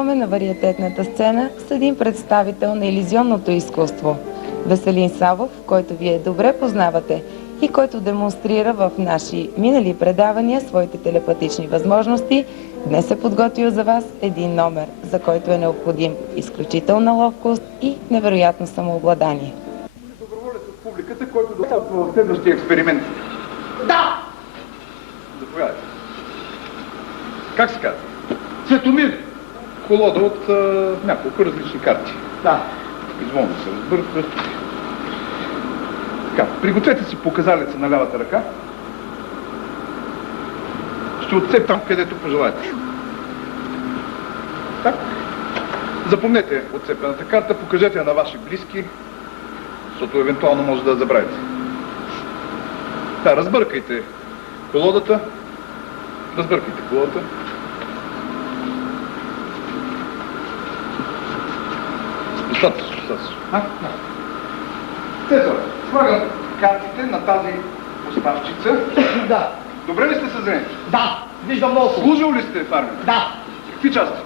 Продължаваме на вариететната сцена с един представител на илюзионното изкуство – Веселин Савов, който вие добре познавате и който демонстрира в наши минали предавания своите телепатични възможности. Днес е подготвил за вас един номер, за който е необходим изключителна ловкост и невероятно самообладание. Доброволец от публиката, който да участва в следващия експеримент. Да! Заповядайте. Как се казва? Цветомир! Колода от няколко различни карти. Да. Изволно се разбърква. Така, пригответе си показалеца на лявата ръка. Ще отцепям където пожелаете. Так. Запомнете отцепената карта, покажете я на ваши близки, защото евентуално може да я забравите. Да, разбъркайте колодата. Разбъркайте колодата. Достатъчно. Ето, слагам картите на тази поставчица. Да. Добре ли сте съзрени? Да. Виждам много. Служил ли сте в армията? Да. Какви части?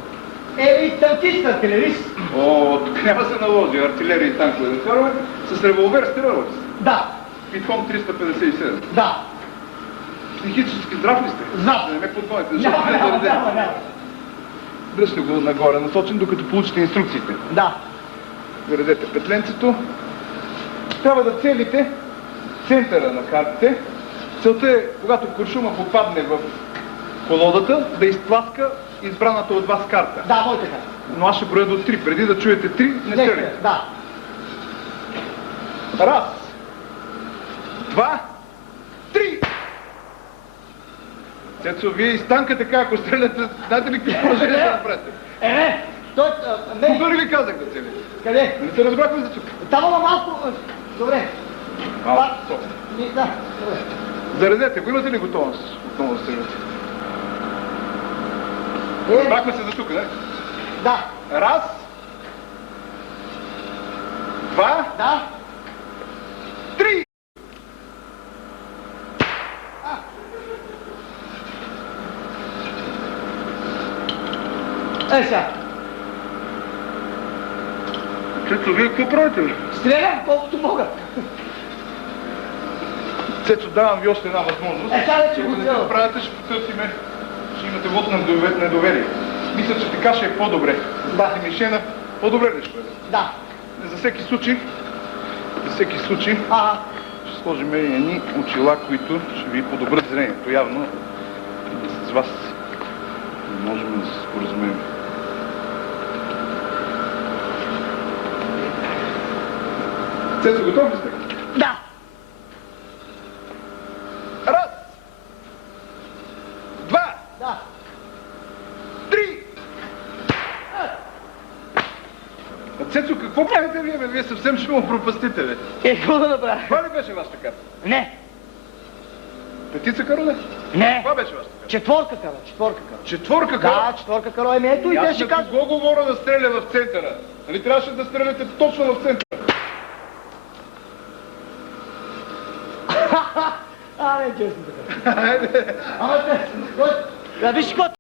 И танкист, артилерист. О, тук няма се наложи артилерия и танкове да сърваме. С револвер стрелвате се. Да. Питхом 357. Да. Психически здрав ли сте? Здрав. Да не ме подмоете, защото не Няма. заредете. Дръжте го нагоре насочен, докато получите инструкциите. Да. Заредете петленцето. Трябва да целите центъра на картите. Целта е, когато куршума попадне в колодата, да изтласка избраната от вас карта. Да, моята карта. Но аз ще броя до 3. Преди да чуете 3, не стреляйте. Да. Раз, два, три! Цецо, вие изтанка така, ако стреляте, знаете ли какво положение да направите? Не. Той... Не. Тук ли ви казах да целите? Къде? Не се разбрахме за тук. Там има малко... Добре. Малко. Да. Добре. Заредете го, имате ли готовност отново да стреляте? Разбрахме се за тук, не? Да. Раз, два, Да. три! Сега. Цецо, вие какво правите, бе? Стрелям колкото мога. Цецо, давам ви още една възможност. Сега вече Ако го не цяло. го правите, ще потърсиме, ще имате вот на недоверие. Мисля, че така ще е по-добре. Да. И Мишена, по-добре ли ще бъде? Да. За всеки случай, Ага. ще сложим и едни очила, които ще ви подобрят зрението. Явно с вас не можем да се споразумеем. Цецо, готов ли сте? Да. Раз, два, Да. три! Цецо, какво правите вие, бе? Вие съвсем ще му пропастите, бе. Какво да направя? Това ли беше вашата карта? Не. Петица каро, не? Не. Това беше вашата карта. Четворка кара. Четворка кара. Четворка каро? Да, четворка кара. Ето и те Аз ще на кажат. кого говоря да стреля в центъра? Нали трябваше да стреляте точно в центъра? Не, честно така. Ама те, виж какво